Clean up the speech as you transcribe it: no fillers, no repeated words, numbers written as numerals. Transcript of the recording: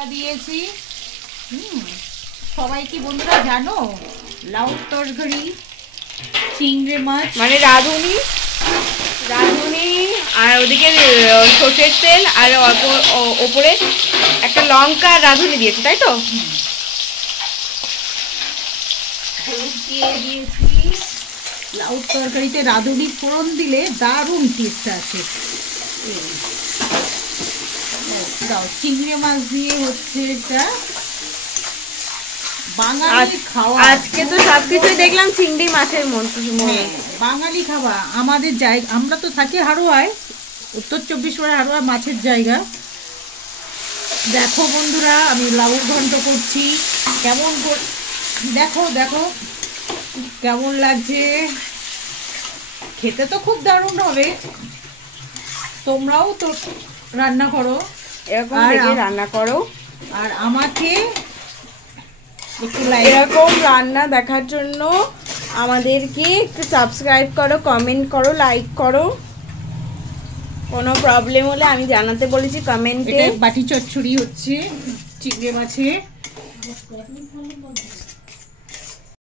লঙ্কা দিয়েছি। সবাই কি বন্ধুরা জানো লাউ তরকারি চিংড়ি মাছ মানে রাঁধুনি আর ওদিকে সর্ষের তেল আর অল্প ওপরে একটা লঙ্কা আর রাঁধুনি দিয়েছে, তাই তো? হলুদ দিয়ে দিয়েছি। লাউ তরকারিতে রাঁধুনি ফোড়ন দিলে দারুণ টেস্ট আছে। চিংড়ি মাছ দিয়ে হচ্ছে এটা বাঙালি খাওয়া। আজকে তো সবকিছুই দেখলাম চিংড়ি মাছের মধ্যে। বাঙালি খাওয়া আমাদের জায়গা, আমরা তো থাকি হারোয়ায়, উত্তর 24 পরগনা হারোয়া মাছের জায়গা। দেখো বন্ধুরা আমি লাউ ঘন্ট করছি, কেমন দেখো দেখো কেমন লাগছে। খেতে তো খুব দারুণ হবে, তোমরাও তো রান্না করো এরকম রান্না করো আর আমাকে একটু এরকম রান্না দেখার জন্য আমাদেরকে একটু সাবস্ক্রাইব করো, কমেন্ট করো, লাইক করো। কোনো প্রবলেম হলে আমি জানাতে বলেছি কমেন্টে। বাটি চচ্চড়ি হচ্ছে চিংড়ি মাছে।